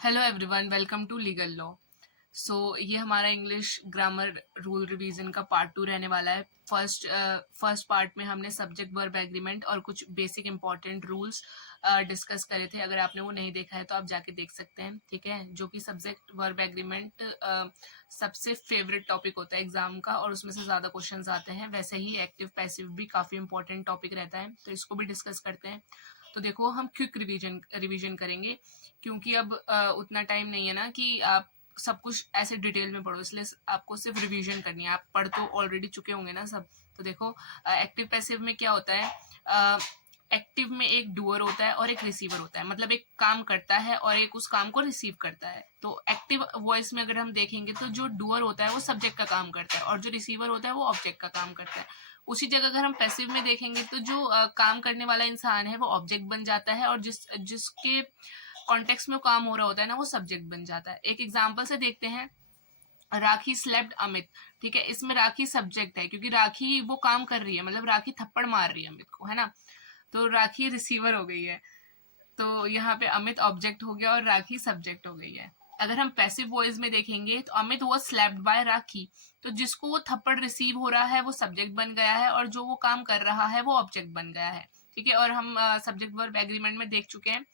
Hello everyone, welcome to legal law. ये हमारा English grammar rule revision का part 2 रहने वाला है। फर्स्ट पार्ट में हमने सब्जेक्ट वर्ब एग्रीमेंट और कुछ बेसिक इंपॉर्टेंट रूल्स डिस्कस करे थे। अगर आपने वो नहीं देखा है तो आप जाके देख सकते हैं, ठीक है। जो कि सब्जेक्ट वर्ब एग्रीमेंट सबसे फेवरेट टॉपिक होता है एग्जाम का और उसमें से ज़्यादा क्वेश्चंस आते हैं। वैसे ही एक्टिव पैसिव भी काफ़ी इंपॉर्टेंट टॉपिक रहता है, तो इसको भी डिस्कस करते हैं। तो देखो, हम क्विक रिवीजन करेंगे क्योंकि अब उतना टाइम नहीं है ना कि आप सब कुछ ऐसे डिटेल में पढ़ो, इसलिए आपको सिर्फ रिवीजन करनी है। आप पढ़ तो ऑलरेडी चुके होंगे ना सब। तो देखो, एक्टिव पैसिव में क्या होता है। एक्टिव में एक डूअर होता है और एक रिसीवर होता है, मतलब एक काम करता है और एक उस काम को रिसीव करता है। तो एक्टिव वॉइस में अगर हम देखेंगे तो जो डूअर होता है वो सब्जेक्ट का काम करता है और जो रिसीवर होता है वो ऑब्जेक्ट का काम करता है। उसी जगह अगर हम पैसिव में देखेंगे तो जो काम करने वाला इंसान है वो ऑब्जेक्ट बन जाता है और जिसके कॉन्टेक्स्ट में काम हो रहा होता है ना वो सब्जेक्ट बन जाता है। एक एग्जाम्पल से देखते हैं, राखी स्लेप्ट अमित। ठीक है, इसमें राखी सब्जेक्ट है क्योंकि राखी वो काम कर रही है, मतलब राखी थप्पड़ मार रही है अमित को, है ना। तो राखी रिसीवर हो गई है, तो यहाँ पे अमित ऑब्जेक्ट हो गया और राखी सब्जेक्ट हो गई है। अगर हम पैसिव वॉइस में देखेंगे तो अमित वॉज स्लैप्ड बाय राखी, तो जिसको वो थप्पड़ रिसीव हो रहा है वो सब्जेक्ट बन गया है और जो वो काम कर रहा है वो ऑब्जेक्ट बन गया है। ठीक है, और हम सब्जेक्ट वर्ब एग्रीमेंट में देख चुके हैं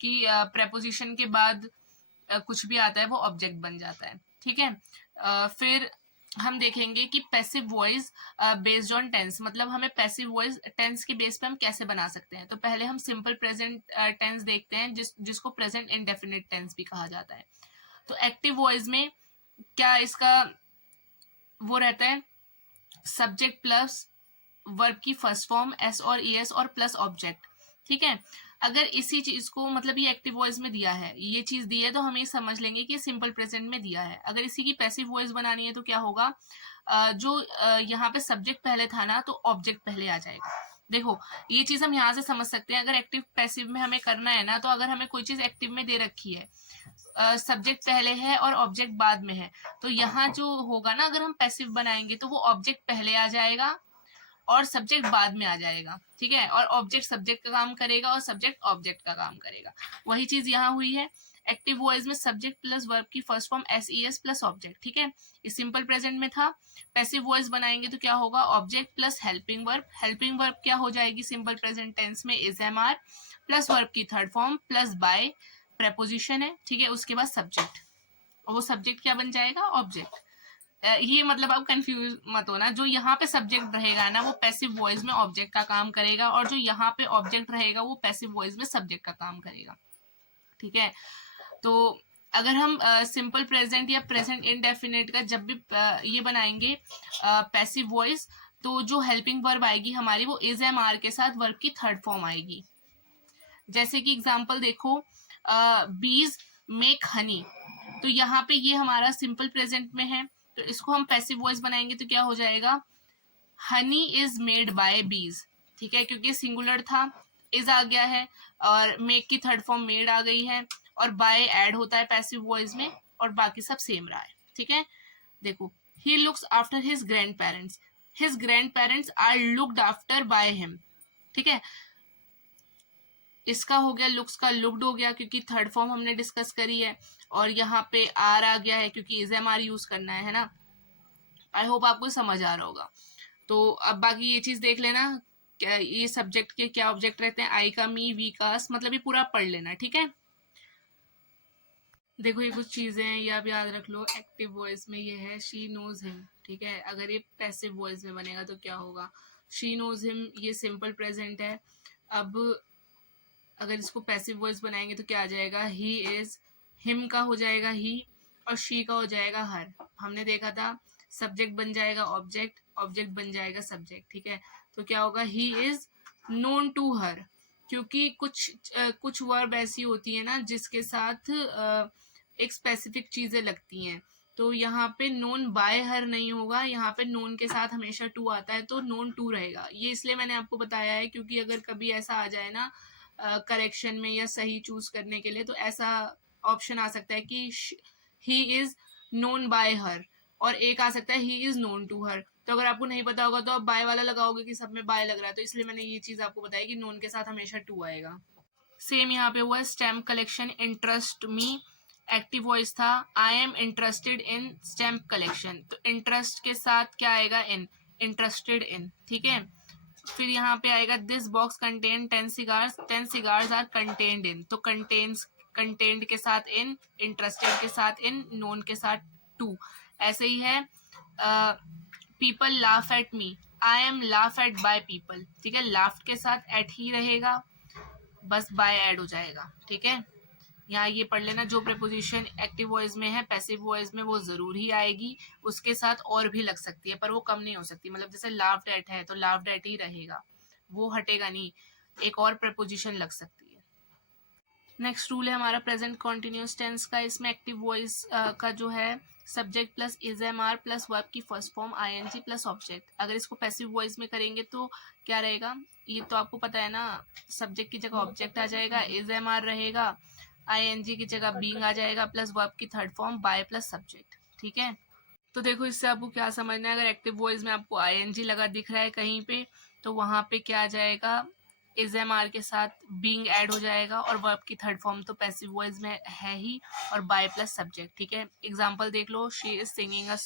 कि प्रेपोजिशन के बाद कुछ भी आता है वो ऑब्जेक्ट बन जाता है। ठीक है, फिर हम देखेंगे कि passive voice based on tense, मतलब हमें पैसिव वॉइस टेंस के बेस पे हम कैसे बना सकते हैं। तो पहले हम सिंपल प्रेजेंट टेंस देखते हैं, जिसको प्रेजेंट इंडेफिनिट टेंस भी कहा जाता है। तो एक्टिव वॉइस में क्या इसका वो रहता है, सब्जेक्ट प्लस वर्ब की फर्स्ट फॉर्म एस और ईएस और प्लस ऑब्जेक्ट। ठीक है, अगर इसी चीज को, मतलब ये एक्टिव वॉइस में दिया है, ये चीज दी है तो हम ये समझ लेंगे कि सिंपल प्रेजेंट में दिया है। अगर इसी की पैसिव वॉइस बनानी है तो क्या होगा, जो यहाँ पे सब्जेक्ट पहले था ना तो ऑब्जेक्ट पहले आ जाएगा। देखो, ये चीज हम यहाँ से समझ सकते हैं। अगर एक्टिव पैसिव में हमें करना है ना, तो अगर हमें कोई चीज एक्टिव में दे रखी है, सब्जेक्ट पहले है और ऑब्जेक्ट बाद में है, तो यहाँ जो होगा ना, अगर हम पैसिव बनाएंगे तो वो ऑब्जेक्ट पहले आ जाएगा और सब्जेक्ट बाद में आ जाएगा। ठीक है, और ऑब्जेक्ट सब्जेक्ट का काम करेगा और सब्जेक्ट ऑब्जेक्ट का काम करेगा। वही चीज यहाँ हुई है। एक्टिव वॉइस में सब्जेक्ट प्लस वर्ब की first form S E S plus object. ठीक है, इस सिंपल प्रेजेंट में था। पैसिव वॉइस बनाएंगे तो क्या होगा, object plus helping verb. Helping verb क्या हो जाएगी सिंपल प्रेजेंट टेंस में, is am are plus verb की third form plus by, preposition है। ठीक है, उसके बाद सब्जेक्ट, और वो सब्जेक्ट क्या बन जाएगा, ऑब्जेक्ट। ये मतलब आप कंफ्यूज मत होना, जो यहाँ पे सब्जेक्ट रहेगा ना वो पैसिव वॉइस में ऑब्जेक्ट का काम करेगा और जो यहाँ पे ऑब्जेक्ट रहेगा वो पैसिव वॉइस में सब्जेक्ट का काम करेगा। ठीक है, तो अगर हम सिंपल प्रेजेंट या प्रेजेंट इनडेफिनेट का जब भी ये बनाएंगे पैसिव वॉइस, तो जो हेल्पिंग वर्ब आएगी हमारी वो इज एम आर के साथ वर्ब की थर्ड फॉर्म आएगी। जैसे कि एग्जाम्पल देखो, बीज मेक हनी, तो यहाँ पे ये हमारा सिंपल प्रेजेंट में है, तो इसको हम पैसिव वॉइस बनाएंगे तो क्या हो जाएगा, हनी इज मेड बाय बीज। ठीक है, क्योंकि सिंगुलर था, इज आ गया है और मेक की थर्ड फॉर्म मेड आ गई है और बाय ऐड होता है पैसिव वॉइस में और बाकी सब सेम रहा है। ठीक है, देखो, he looks after his grandparents are looked after by him. ठीक है, इसका हो गया लुक्स का लुक्ड हो गया क्योंकि थर्ड फॉर्म हमने डिस्कस करी है, और यहाँ पे आर आ गया है क्योंकि इज एम आर यूज करना है ना। आई होप आपको समझ आ रहा होगा। तो अब बाकी ये चीज देख लेना, क्या ये सब्जेक्ट के क्या ऑब्जेक्ट रहते हैं, आई का मी, वी का अस, मतलब ये पूरा पढ़ लेना। ठीक है, देखो ये कुछ चीजें हैं, ये आप याद रख लो। एक्टिव वॉइस में ये है शी नोज हिम। ठीक है, अगर ये पैसिव वॉइस में बनेगा तो क्या होगा, शी नोज हिम, ये सिंपल प्रेजेंट है। अब अगर इसको पैसिव वॉइस बनाएंगे तो क्या आ जाएगा, ही इज, हिम का हो जाएगा ही और शी का हो जाएगा हर। हमने देखा था सब्जेक्ट बन जाएगा ऑब्जेक्ट, ऑब्जेक्ट बन जाएगा सब्जेक्ट। ठीक है, तो क्या होगा, he is known to her, क्योंकि कुछ वर्ब ऐसी होती है ना जिसके साथ एक स्पेसिफिक चीजें लगती हैं। तो यहाँ पे नोन बाय हर नहीं होगा, यहाँ पे नोन के साथ हमेशा टू आता है तो नोन टू रहेगा। ये इसलिए मैंने आपको बताया है क्योंकि अगर कभी ऐसा आ जाए ना करेक्शन में या सही चूज करने के लिए, तो ऐसा ऑप्शन आ सकता है कि he is known by her, और एक आ सकता है he is known to her. तो अगर आपको नहीं पता होगा तो आप बाय वाला लगाओगे कि सब में बाय लग रहा है, तो इसलिए मैंने ये चीज आपको बताई कि नोन के साथ हमेशा टू आएगा। सेम यहाँ पे हुआ, stamp collection interest me, active voice था I am interested in stamp collection, तो इंटरेस्ट के साथ क्या आएगा, इन, इंटरेस्टेड इन, ठीक है। फिर यहाँ पे आएगा this box contain 10 cigars, 10 cigars are contained in, तो कंटेन्स, कंटेन्ड के साथ इन, इंटरेस्टेड के साथ इन, नोन के साथ टू। ऐसे ही है people laugh at me, I am laugh at by people, ठीक है, लाफ्ट के साथ एट ही रहेगा, बस बाय ऐड हो जाएगा, ठीक है। यहाँ ये पढ़ लेना, जो प्रेपोजिशन एक्टिव वॉइस में है पैसिव वॉइस में वो जरूर ही आएगी, उसके साथ और भी लग सकती है पर वो कम नहीं हो सकती, मतलब जैसे लाफ्ड एट है तो लाफ्ड एट ही रहेगा, वो हटेगा नहीं, एक और प्रेपोजिशन लग सकती है। नेक्स्ट रूल है हमारा प्रेजेंट कॉन्टिन्यूस टेंस का, इसमें एक्टिव वॉइस का जो है subject plus is am are plus verb की first form I N G plus object. अगर इसको पैसिव वॉइस में करेंगे तो क्या रहेगा, ये तो आपको पता है ना, सब्जेक्ट की जगह ऑब्जेक्ट आ जाएगा, इज एम आर रहेगा, आई एन जी की जगह बीइंग आ जाएगा प्लस वर्ब की third form by plus subject, ठीक है। तो देखो इससे आपको क्या समझना है, अगर एक्टिव वॉइस में आपको आई एन जी लगा दिख रहा है कहीं पे तो वहां पे क्या आ जाएगा, इज एम आर के साथ बीइंग ऐड हो जाएगा और वर्ब की थर्ड फॉर्म तो पैसिव वॉइस में है ही, और बाय प्लस सब्जेक्ट, ठीक है। एग्जांपल देख लो, she is singing a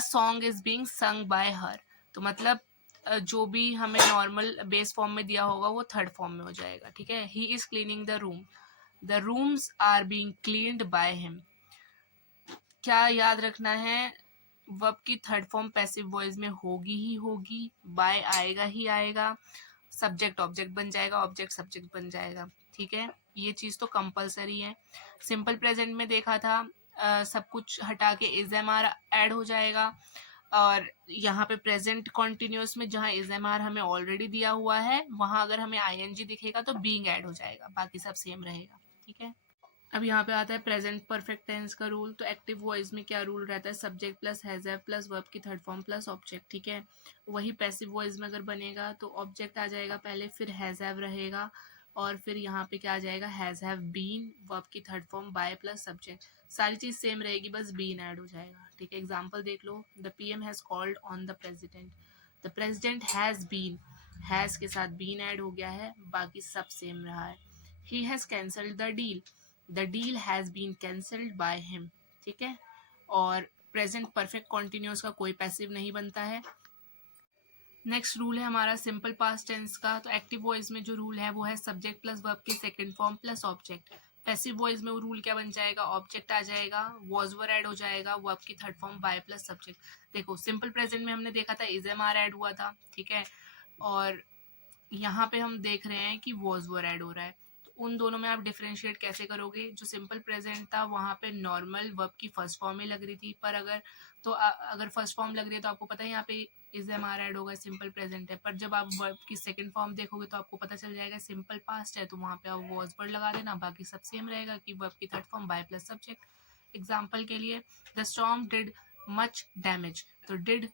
song is being sung by her, तो मतलब जो भी हमें नॉर्मल बेस फॉर्म में दिया होगा वो थर्ड फॉर्म में हो जाएगा, ठीक है। He is cleaning the rooms are being cleaned by him. क्या याद रखना है, वर्ब की थर्ड फॉर्म पैसिव वॉइस में होगी ही होगी, बाय आएगा ही आएगा, सब्जेक्ट ऑब्जेक्ट बन जाएगा, ऑब्जेक्ट सब्जेक्ट बन जाएगा, ठीक है। ये चीज़ तो कंपलसरी है। सिंपल प्रेजेंट में देखा था सब कुछ हटा के इज एम आर ऐड हो जाएगा, और यहाँ पे प्रेजेंट कॉन्टिन्यूस में जहाँ इज एम आर हमें ऑलरेडी दिया हुआ है वहाँ अगर हमें आई एन जी दिखेगा तो बीइंग ऐड हो जाएगा, बाकी सब सेम रहेगा, ठीक है। अब यहाँ पे आता है प्रेजेंट परफेक्ट टेंस का रूल। तो एक्टिव वॉइस में क्या रूल रहता है, subject plus has have plus verb की थर्ड फॉर्म प्लस ऑब्जेक्ट, ठीक है। वही पैसिव वॉइस में अगर बनेगा तो ऑब्जेक्ट आ जाएगा पहले, फिर हैज हैव रहेगा, और फिर यहाँ पे क्या आ जाएगा, हैज हैव बीन, वर्ब की third form by plus subject, सारी चीज सेम रहेगी, बस बीन ऐड हो जाएगा, ठीक है। एग्जाम्पल देख लो, the PM has called on the president, the president has been, has के साथ बीन ऐड हो गया है, बाकी सब सेम रहा है। He has cancelled the deal, the deal has been cancelled by him, ठीक है। और प्रेजेंट परफेक्ट कॉन्टिन्यूस का कोई पैसिव नहीं बनता है। नेक्स्ट रूल है हमारा सिंपल पास्ट टेंस का। तो एक्टिव वॉइस में जो रूल है वो है सब्जेक्ट प्लस वर्ब की second form plus object. Passive voice में वो रूल क्या बन जाएगा, ऑब्जेक्ट आ जाएगा, वॉज वर ऐड हो जाएगा, वर्ब की third form by plus subject. देखो सिंपल प्रेजेंट में हमने देखा था इज एम आर ऐड हुआ था, ठीक है, और यहाँ पे हम देख रहे हैं कि वॉज वर ऐड हो रहा है। तो उन दोनों में आप डिफ्रेंशिएट कैसे करोगे, जो सिंपल प्रेजेंट था वहाँ पे नॉर्मल वर्ब की फर्स्ट फॉर्म ही लग रही थी, पर अगर तो अगर फर्स्ट फॉर्म लग रही है तो आपको पता है यहाँ पे इज एम आर ऐड होगा, सिंपल प्रेजेंट है। पर जब आप वर्ब की सेकंड फॉर्म देखोगे तो आपको पता चल जाएगा सिंपल पास्ट है, तो वहाँ पे आप वॉज वर्ड लगा देना, बाकी सब सेम रहेगा कि वर्ब की third form by plus subject. Example के लिए, the storm did much damage, तो डिड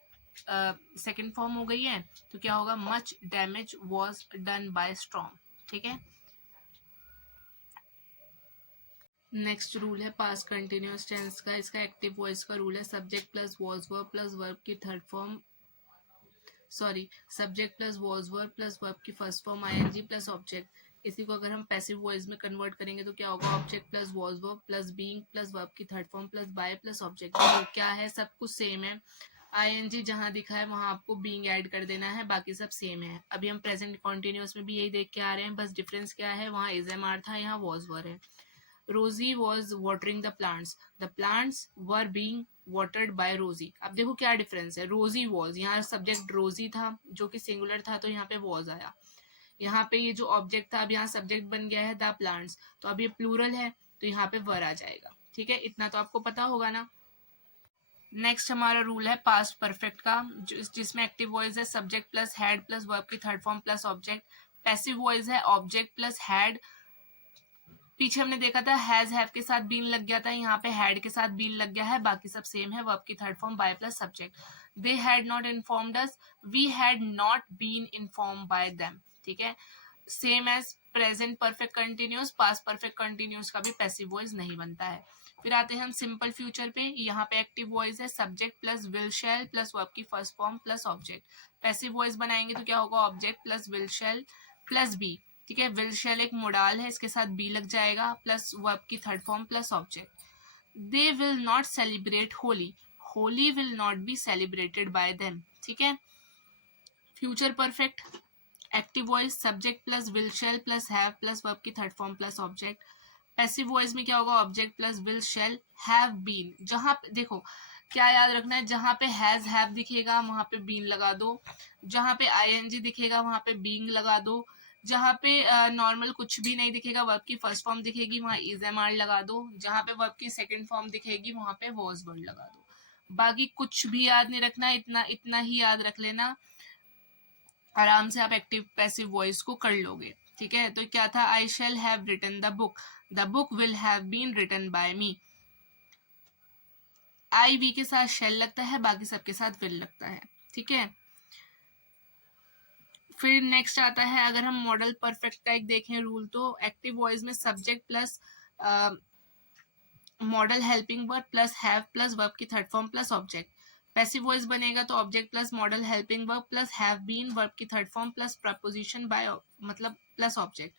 सेकेंड फॉर्म हो गई है तो क्या होगा, much damage was done by storm, ठीक है। नेक्स्ट रूल है पास्ट कंटिन्यूस टेंस का। इसका एक्टिव वॉइस का रूल है subject plus was verb plus verb की third form, sorry, subject plus was verb plus verb की first form ING plus object. इसी को अगर हम पैसिव वॉइस में कन्वर्ट करेंगे तो क्या होगा, object plus was verb plus being plus verb की third form plus by plus object. तो क्या है, सब कुछ सेम है, आईएनजी जहां दिखा है वहां आपको बीइंग ऐड कर देना है, बाकी सब सेम है। अभी हम प्रेजेंट कॉन्टिन्यूस में भी यही देख के आ रहे हैं, बस डिफरेंस क्या है, वहां इज एम आर था, यहाँ वॉज वर है। रोजी was watering the plants, the plants were being watered bye रोजी। अब देखो क्या डिफरेंस है, रोजी वॉज, यहाँ सब्जेक्ट रोजी था जो कि सिंगुलर था तो यहाँ पे वॉज आया, यहाँ पे ये जो ऑब्जेक्ट था अब यहाँ सब्जेक्ट बन गया है द प्लांट्स, तो अब ये प्लूरल है तो यहाँ पे वर आ जाएगा, ठीक है। इतना तो आपको पता होगा ना। नेक्स्ट हमारा रूल है पास्ट परफेक्ट का, जिसमें एक्टिव वॉइस है subject plus had plus verb की third form plus object. Passive voice है ऑब्जेक्ट प्लस हैड, पीछे हमने देखा था हैज हैव के साथ बीन लग गया था, यहाँ पे हैड के साथ बीन लग गया है, बाकी सब सेम है, वर्ब की third form by plus subject. They had not informed us, we had not been inform by them, ठीक है। Same as present perfect continuous, past perfect continuous का भी पैसिव वॉइस नहीं बनता है। फिर आते हैं हम सिंपल फ्यूचर पे, यहाँ पे एक्टिव वॉइस है subject plus will shall plus verb की first form plus object. Passive voice बनाएंगे तो क्या होगा, object plus will shall plus be, ठीक है। विल शेल एक मोडाल है, इसके साथ बी लग जाएगा प्लस वर्ब की third form plus object. They will not celebrate Holi, Holi will not be celebrated by them. ठीक है। Future perfect active voice subject plus will shall plus have plus verb की third form plus object. Passive voice में क्या होगा, object plus will shall have been. जहां पे देखो क्या याद रखना है, जहां पे हैज हैव दिखेगा वहां पे बीन लगा दो, जहां पे आईएनजी दिखेगा वहां पे बीइंग लगा दो, जहां पे नॉर्मल कुछ भी नहीं दिखेगा वर्ब की फर्स्ट फॉर्म दिखेगी वहां इज एम आर लगा दो, जहां पे वर्ब की सेकंड फॉर्म दिखेगी वहां पे वॉज वर्ड लगा दो। बाकी कुछ भी याद नहीं रखना, इतना इतना ही याद रख लेना, आराम से आप एक्टिव पैसिव वॉइस को कर लोगे। ठीक है। तो क्या था, I shall have written the book will have been written by me. I we के साथ शेल लगता है, बाकी सबके साथ विल लगता है। ठीक है। फिर नेक्स्ट आता है, अगर हम मॉडल परफेक्ट का एक देखें रूल, तो एक्टिव वॉइस में subject plus modal helping verb plus have plus verb की third form plus object. Passive voice बनेगा तो object plus modal helping verb plus have been verb की third form plus preposition by मतलब plus object.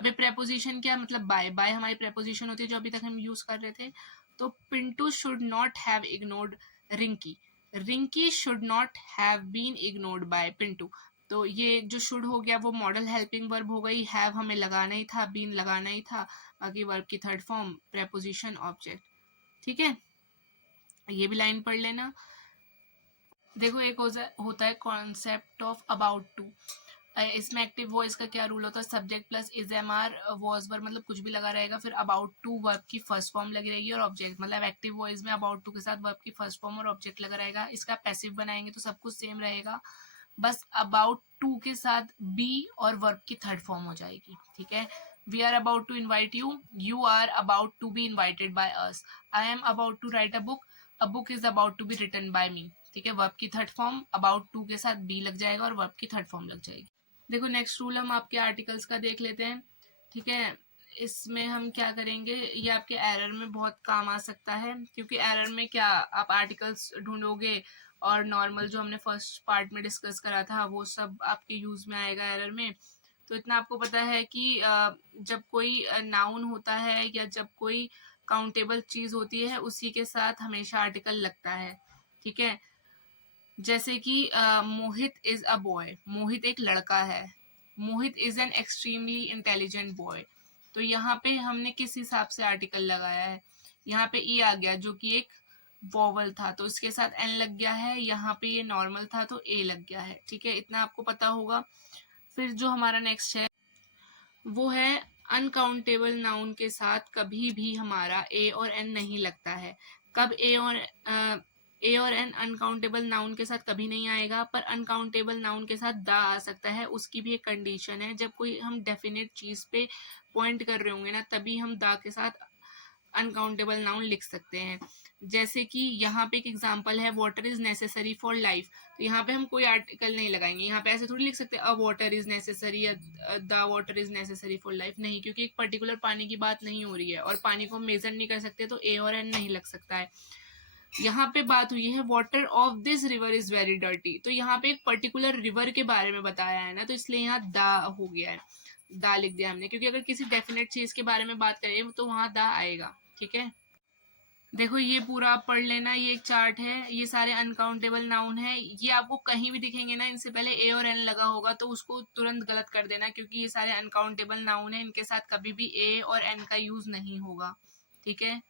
अभी preposition क्या मतलब, bye bye हमारी preposition होती है जो अभी तक हम यूज कर रहे थे। तो Pintu should not have ignored Rinki, Rinki should not have been ignored by Pintu. तो ये जो शुड हो गया वो मॉडल हेल्पिंग वर्ब हो गई, हैव हमें लगाना ही था, बीन लगाना ही था, बाकी वर्ब की थर्ड फॉर्म प्रेपोजिशन ऑब्जेक्ट। ठीक है। ये भी लाइन पढ़ लेना। देखो एक होता है कॉन्सेप्ट ऑफ अबाउट टू। इसमें एक्टिव वॉइस का क्या रूल होता है, subject plus is am are was verb मतलब कुछ भी लगा रहेगा, फिर अबाउट टू वर्ब की फर्स्ट फॉर्म लगी रहेगी और ऑब्जेक्ट, मतलब एक्टिव वॉइस में अबाउट टू के साथ वर्ब की फर्स्ट फॉर्म और ऑब्जेक्ट लगा रहेगा। इसका पैसिव बनाएंगे तो सब कुछ सेम रहेगा, बस अबाउट टू के साथ बी और वर्ब की थर्ड फॉर्म हो जाएगी। ठीक है। We are about to invite you, you are about to be invited by us, I am about to write a book is about to be written by me. ठीक है। Verb की third form about to के साथ be लग जाएगा और verb की third form लग जाएगी। देखो नेक्स्ट रूल हम आपके आर्टिकल्स का देख लेते हैं। ठीक है। इसमें हम क्या करेंगे, ये आपके एरर में बहुत काम आ सकता है, क्योंकि एरर में क्या आप आर्टिकल्स ढूंढोगे और नॉर्मल जो हमने फर्स्ट पार्ट में डिस्कस करा था वो सब आपके यूज में आएगा एरर में। तो इतना आपको पता है कि जब कोई नाउन होता है या जब कोई काउंटेबल चीज होती है उसी के साथ हमेशा आर्टिकल लगता है। ठीक है। जैसे कि मोहित इज अ बॉय, मोहित एक लड़का है, Mohit is an extremely intelligent boy. तो यहाँ पे हमने किस हिसाब से आर्टिकल लगाया है, यहाँ पे ई आ गया जो कि एक वॉवल था तो इसके साथ एन लग गया है, यहाँ पे ये नॉर्मल था तो ए लग गया है। ठीक है। इतना आपको पता होगा। फिर जो हमारा नेक्स्ट है वो है अनकाउंटेबल नाउन के साथ कभी भी हमारा ए और एन नहीं लगता है। कब ए और एन अनकाउंटेबल नाउन के साथ कभी नहीं आएगा, पर अनकाउंटेबल नाउन के साथ दा आ सकता है। उसकी भी एक कंडीशन है, जब कोई हम डेफिनेट चीज पे पॉइंट कर रहे होंगे ना तभी हम दा के साथ अनकाउंटेबल नाउन लिख सकते हैं। जैसे कि यहाँ पे एक एग्जांपल है, water is necessary for life. तो यहाँ पे हम कोई आर्टिकल नहीं लगाएंगे, यहाँ पे ऐसे थोड़ी लिख सकते अ वाटर इज नेसेसरी या the water is necessary for life, नहीं, क्योंकि एक पर्टिकुलर पानी की बात नहीं हो रही है और पानी को हम मेजर नहीं कर सकते तो ए और एन नहीं लग सकता है। यहाँ पे बात हुई है water of this river is very dirty, तो यहाँ पे एक पर्टिकुलर रिवर के बारे में बताया है ना, तो इसलिए यहाँ दा हो गया है, दा लिख दिया हमने, क्योंकि अगर किसी डेफिनेट चीज के बारे में बात करें तो वहां दा आएगा। ठीक है। देखो ये पूरा आप पढ़ लेना, ये एक चार्ट है, ये सारे अनकाउंटेबल नाउन है, ये आपको कहीं भी दिखेंगे ना इनसे पहले ए और एन लगा होगा तो उसको तुरंत गलत कर देना, क्योंकि ये सारे अनकाउंटेबल नाउन है, इनके साथ कभी भी ए और एन का यूज नहीं होगा। ठीक है।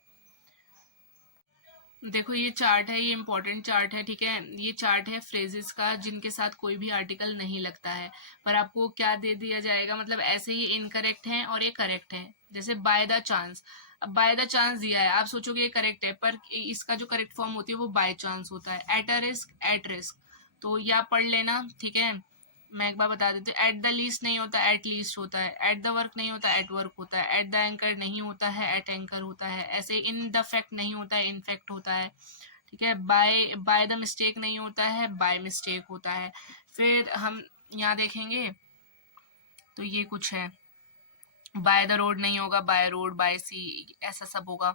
देखो ये चार्ट है, ये इंपॉर्टेंट चार्ट है। ठीक है। ये चार्ट है फ्रेजेस का जिनके साथ कोई भी आर्टिकल नहीं लगता है, पर आपको क्या दे दिया जाएगा, मतलब ऐसे ही इनकरेक्ट है और ये करेक्ट है। जैसे बाय द चांस, अब बाय द चांस दिया है, आप सोचोगे ये करेक्ट है, पर इसका जो करेक्ट फॉर्म होती है वो बाय चांस होता है। At a risk, at risk, तो या पढ़ लेना। ठीक है। मैं एक बार बता देती हूँ, एट द लीस्ट नहीं होता, एट लीस्ट होता है। एट द वर्क नहीं होता, एट वर्क होता है। एट द एंकर नहीं होता है, एट एंकर होता है। ऐसे इन द फैक्ट नहीं होता है, इन फैक्ट होता है। ठीक है। बाय द मिस्टेक नहीं होता है, बाय मिस्टेक होता है। फिर हम यहाँ देखेंगे तो ये कुछ है, बाय द रोड नहीं होगा, बाय रोड, बाय सी, ऐसा सब होगा।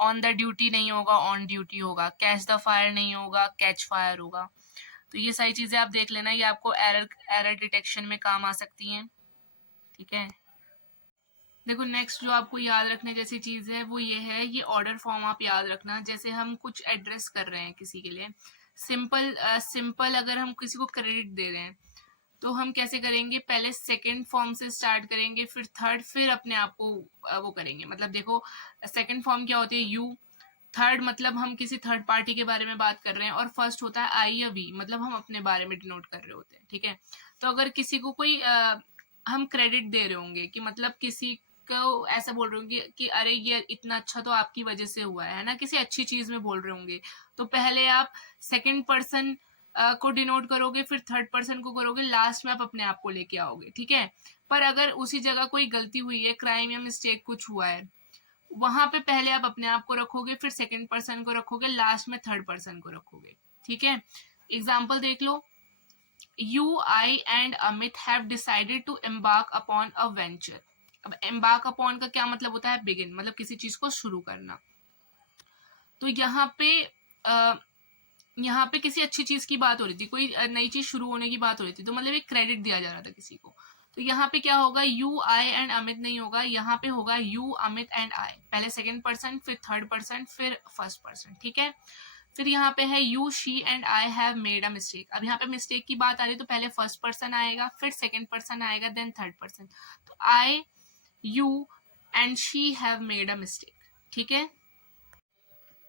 ऑन द ड्यूटी नहीं होगा, ऑन ड्यूटी होगा। कैच द फायर नहीं होगा, कैच फायर होगा। तो ये सारी चीजें आप देख लेना, ये आपको एरर डिटेक्शन में काम आ सकती हैं। ठीक है। देखो नेक्स्ट जो आपको याद रखने जैसी चीज है वो ये है, ये ऑर्डर फॉर्म आप याद रखना। जैसे हम कुछ एड्रेस कर रहे हैं किसी के लिए, सिंपल अगर हम किसी को क्रेडिट दे रहे हैं तो हम कैसे करेंगे, पहले सेकंड फॉर्म से स्टार्ट करेंगे, फिर थर्ड, फिर अपने आप को वो करेंगे। मतलब देखो सेकंड फॉर्म क्या होती है, यू। थर्ड मतलब हम किसी थर्ड पार्टी के बारे में बात कर रहे हैं, और फर्स्ट होता है आई या वी, मतलब हम अपने बारे में डिनोट कर रहे होते हैं। ठीक है। तो अगर किसी को कोई हम क्रेडिट दे रहे होंगे कि मतलब किसी को ऐसा बोल रहे होंगे कि अरे ये इतना अच्छा तो आपकी वजह से हुआ है ना, किसी अच्छी चीज में बोल रहे होंगे, तो पहले आप सेकंड पर्सन को डिनोट करोगे, फिर थर्ड पर्सन को करोगे, लास्ट में आप अपने आप को लेके आओगे। ठीक है। पर अगर उसी जगह कोई गलती हुई है, क्राइम या मिस्टेक कुछ हुआ है, वहां पे पहले आप अपने आप को रखोगे, फिर सेकंड पर्सन को रखोगे, लास्ट में थर्ड पर्सन को रखोगे। ठीक है। एग्जाम्पल देख लो, you, I and Amit have decided to embark upon a venture. अब एम्बार्क अपॉन का क्या मतलब होता है, बिगिन, मतलब किसी चीज को शुरू करना। तो यहाँ पे किसी अच्छी चीज की बात हो रही थी, कोई नई चीज शुरू होने की बात हो रही थी, तो मतलब एक क्रेडिट दिया जा रहा था किसी को। तो यहाँ पे क्या होगा, यू, आई एंड अमित नहीं होगा, यहाँ पे होगा यू, अमित एंड आई। पहले सेकंड पर्सन, फिर थर्ड पर्सन, फिर फर्स्ट पर्सन। ठीक है। फिर यहाँ पे है you, she and I have made a mistake. अब यहाँ पे मिस्टेक की बात आ रही है तो पहले फर्स्ट पर्सन आएगा, फिर सेकंड पर्सन आएगा, देन थर्ड पर्सन। तो I, you and she have made a mistake. ठीक है।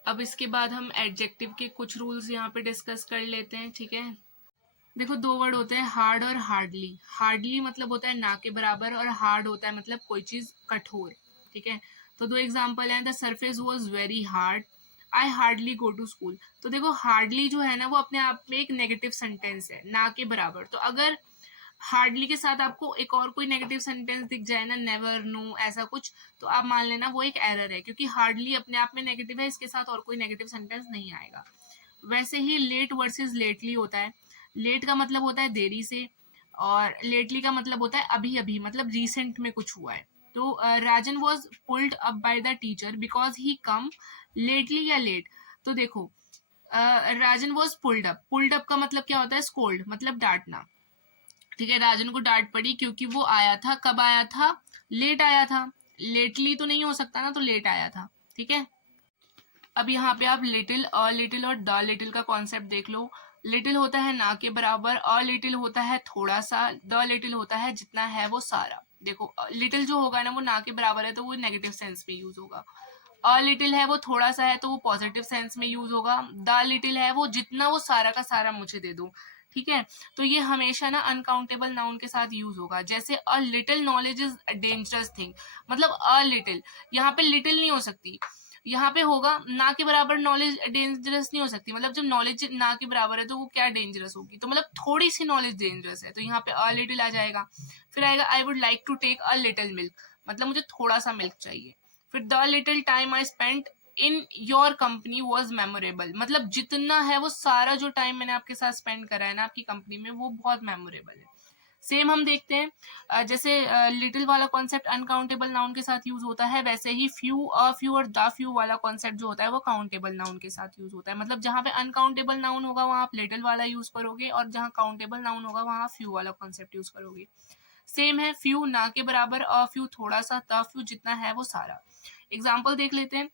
अब इसके बाद हम एडजेक्टिव के कुछ रूल्स यहाँ पे डिस्कस कर लेते हैं। ठीक है। देखो दो वर्ड होते हैं, हार्ड और हार्डली। हार्डली मतलब होता है ना के बराबर, और हार्ड होता है मतलब कोई चीज कठोर। ठीक है। तो दो एग्जांपल हैं, the surface was very hard, I hardly go to school. तो देखो हार्डली जो है ना वो अपने आप में एक नेगेटिव सेंटेंस है, ना के बराबर। तो अगर हार्डली के साथ आपको एक और कोई नेगेटिव सेंटेंस दिख जाए ना, नेवर, नो, ऐसा कुछ, तो आप मान लेना वो एक एरर है, क्योंकि हार्डली अपने आप में नेगेटिव है, इसके साथ और कोई नेगेटिव सेंटेंस नहीं आएगा। वैसे ही लेट वर्सेस लेटली होता है। लेट का मतलब होता है देरी से, और लेटली का मतलब होता है अभी अभी, मतलब रिसेंट में कुछ हुआ है। तो Rajan was pulled up by the teacher because he come lately या लेट। तो देखो राजन वॉज पुल्ड अप का मतलब क्या होता है, स्कोल्ड, मतलब डांटना। ठीक है। राजन को डांट पड़ी क्योंकि वो आया था, कब आया था, लेट आया था। लेटली तो नहीं हो सकता ना, तो लेट आया था। ठीक है। अब यहाँ पे आप लिटिल और द लिटिल का कॉन्सेप्ट देख लो। लिटिल होता है ना के बराबर, अ लिटिल होता है थोड़ा सा, द लिटिल होता है जितना है वो सारा। देखो लिटिल जो होगा ना वो ना के बराबर है तो वो नेगेटिव सेंस में यूज होगा, अ लिटिल है वो थोड़ा सा है तो वो पॉजिटिव सेंस में यूज होगा, द लिटिल है वो जितना वो सारा का सारा मुझे दे दो। ठीक है। तो ये हमेशा ना अनकाउंटेबल नाउन के साथ यूज होगा। जैसे a little knowledge is dangerous thing, मतलब अ लिटिल, यहाँ पे लिटिल नहीं हो सकती, यहाँ पे होगा ना के बराबर। नॉलेज डेंजरस नहीं हो सकती, मतलब जब नॉलेज ना के बराबर है तो वो क्या डेंजरस होगी, तो मतलब थोड़ी सी नॉलेज डेंजरस है, तो यहाँ पे अ लिटिल आ जाएगा। फिर आएगा I would like to take a little milk, मतलब मुझे थोड़ा सा मिल्क चाहिए। फिर the little time I spent in your company was memorable, मतलब जितना है वो सारा जो टाइम मैंने आपके साथ स्पेंड करा है ना आपकी कंपनी में, वो बहुत मेमोरेबल है। सेम हम देखते हैं जैसे लिटिल वाला कॉन्सेप्ट अनकाउंटेबल नाउन के साथ यूज होता है, वैसे ही फ्यू, अ फ्यू और द फ्यू वाला कॉन्सेप्ट जो होता है वो काउंटेबल नाउन के साथ यूज होता है। मतलब जहां पे अनकाउंटेबल नाउन होगा वहां आप लिटिल वाला यूज करोगे, और जहां काउंटेबल नाउन होगा वहां फ्यू वाला कॉन्सेप्ट यूज करोगे। सेम है, फ्यू ना के बराबर, अ फ्यू थोड़ा सा, द फ्यू जितना है वो सारा। एग्जाम्पल देख लेते हैं,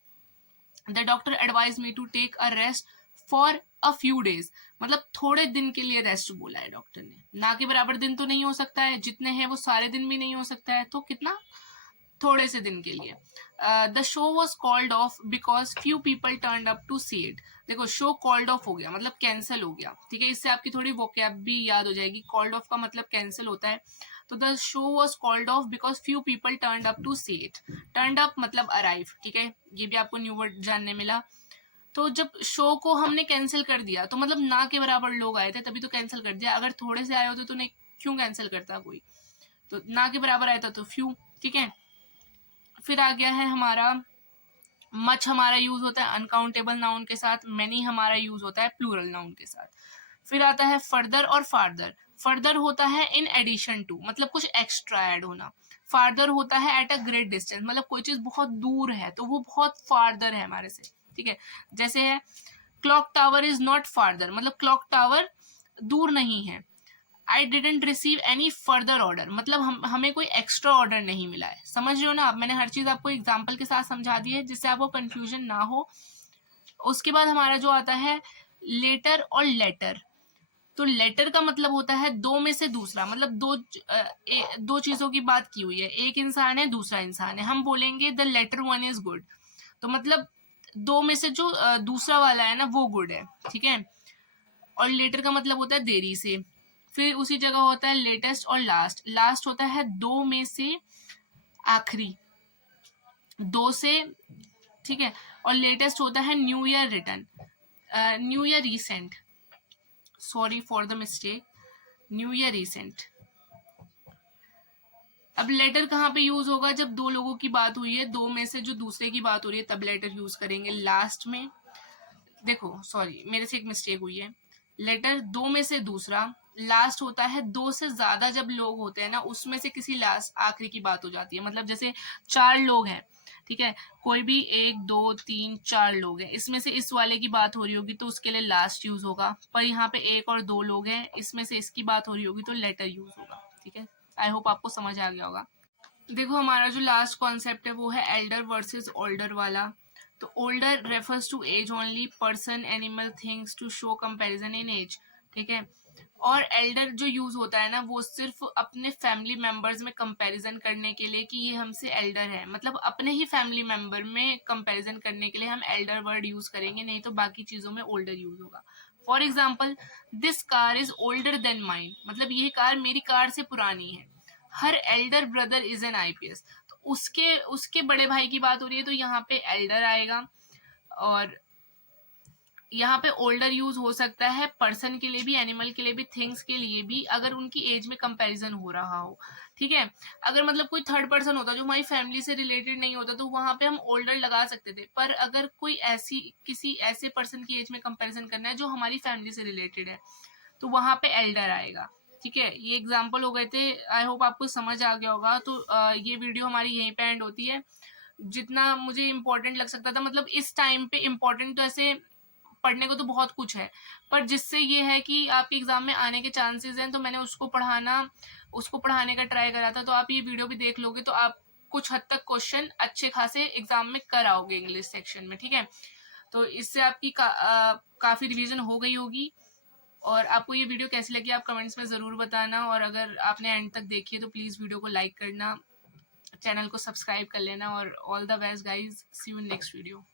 the doctor advise me to take a rest for a few days, मतलब थोड़े दिन के लिए रेस्ट बोला है डॉक्टर ने। ना के बराबर दिन तो नहीं हो सकता है, जितने हैं वो सारे दिन भी नहीं हो सकता है, तो कितना, थोड़े से दिन के लिए। The show was called off because few people turn up to see it. देखो शो कॉल्ड ऑफ हो गया मतलब कैंसिल हो गया। ठीक है। इससे आपकी थोड़ी वोकैब भी याद हो जाएगी। कॉल्ड ऑफ का मतलब कैंसिल होता है। तो the show was called off because few people turn up to see it. Turn up मतलब अराइव। ठीक है। ये भी आपको न्यू वर्ड जानने मिला। तो जब शो को हमने कैंसिल कर दिया तो मतलब ना के बराबर लोग आए थे तभी तो कैंसिल कर दिया, अगर थोड़े से आए होते तो नहीं, क्यों कैंसिल करता कोई, तो ना के बराबर आया था तो फ्यू। ठीक है। फिर आ गया है हमारा मच, हमारा यूज होता है अनकाउंटेबल नाउन के साथ, मेनी हमारा यूज होता है प्लूरल नाउन के साथ। फिर आता है फर्दर और फार्दर। फर्दर होता है इन एडिशन टू, मतलब कुछ एक्स्ट्रा ऐड होना। फार्दर होता है एट अ ग्रेट डिस्टेंस, मतलब कोई चीज बहुत दूर है तो वो बहुत फार्दर है हमारे से। ठीक है। जैसे है clock tower is not farther, मतलब क्लॉक टावर दूर नहीं है। I didn't receive any further order, मतलब हमें कोई एक्स्ट्रा ऑर्डर नहीं मिला है। समझ रहे हो ना आप, मैंने हर चीज़ आपको एग्जाम्पल के साथ समझा दी है जिससे आपको कंफ्यूजन ना हो। उसके बाद हमारा जो आता है लेटर और लेटर। तो लेटर का मतलब होता है दो में से दूसरा, मतलब दो चीजों की बात की हुई है, एक इंसान है दूसरा इंसान है, हम बोलेंगे the letter one is good, तो मतलब दो में से जो दूसरा वाला है ना वो गुड है, ठीक है। और लेटर का मतलब होता है देरी से। फिर उसी जगह होता है लेटेस्ट और लास्ट। लास्ट होता है दो में से आखिरी, दो से, ठीक है। और लेटेस्ट होता है new year return, new year recent, sorry for the mistake, new year recent. अब लेटर कहाँ पे यूज होगा, जब दो लोगों की बात हुई है, दो में से जो दूसरे की बात हो रही है तब लेटर यूज करेंगे। लास्ट में, देखो सॉरी मेरे से एक मिस्टेक हुई है, लेटर दो में से दूसरा, लास्ट होता है दो से ज्यादा जब लोग होते हैं ना उसमें से किसी लास्ट आखिरी की बात हो जाती है। मतलब जैसे चार लोग हैं, ठीक है, कोई भी एक दो तीन चार लोग हैं, इसमें से इस वाले की बात हो रही होगी तो उसके लिए लास्ट यूज होगा। पर यहाँ पे एक और दो लोग हैं, इसमें से इसकी बात हो रही होगी तो लेटर यूज होगा, ठीक है। आई होप आपको समझ आ गया होगा। देखो हमारा जो लास्ट कॉन्सेप्ट है वो है एल्डर वर्सेस ओल्डर वाला। तो older refers to age only, person animal things to show comparison in age, ठीक है। और एल्डर जो यूज होता है ना वो सिर्फ अपने फैमिली मेंबर्स में कंपैरिजन करने के लिए कि ये हमसे एल्डर है, मतलब अपने ही फैमिली मेंबर में कंपैरिजन करने के लिए हम एल्डर वर्ड यूज करेंगे, नहीं तो बाकी चीजों में ओल्डर यूज होगा। For example, this car is older than mine, मतलब ये कार मेरी कार से पुरानी है। हर Elder brother is an IPS, तो उसके उसके बड़े भाई की बात हो रही है तो यहाँ पे एल्डर आएगा। और यहाँ पे ओल्डर यूज हो सकता है पर्सन के लिए भी, एनिमल के लिए भी, थिंग्स के लिए भी, अगर उनकी एज में कंपैरिजन हो रहा हो, ठीक है। अगर मतलब कोई थर्ड पर्सन होता जो हमारी फैमिली से रिलेटेड नहीं होता तो वहां पे हम ओल्डर लगा सकते थे, पर अगर कोई ऐसी किसी ऐसे पर्सन की एज में कंपैरिजन करना है जो हमारी फैमिली से रिलेटेड है तो वहां पे एल्डर आएगा, ठीक है। ये एग्जाम्पल हो गए थे, आई होप आपको समझ आ गया होगा। तो ये वीडियो हमारी यहीं पे एंड होती है। जितना मुझे इम्पोर्टेंट लग सकता था, मतलब इस टाइम पे इम्पोर्टेंट तो ऐसे पढ़ने को तो बहुत कुछ है, पर जिससे ये है कि आपके एग्जाम में आने के चांसेस हैं, तो मैंने उसको पढ़ाने का ट्राई करा था। तो आप ये वीडियो भी देख लोगे तो आप कुछ हद तक क्वेश्चन अच्छे खासे एग्जाम में कर आओगे इंग्लिश सेक्शन में, ठीक है। तो इससे आपकी काफी रिवीजन हो गई होगी। और आपको ये वीडियो कैसी लगी आप कमेंट्स में ज़रूर बताना, और अगर आपने एंड तक देखी है तो प्लीज़ वीडियो को लाइक करना, चैनल को सब्सक्राइब कर लेना, और all the best guys, see you in next video.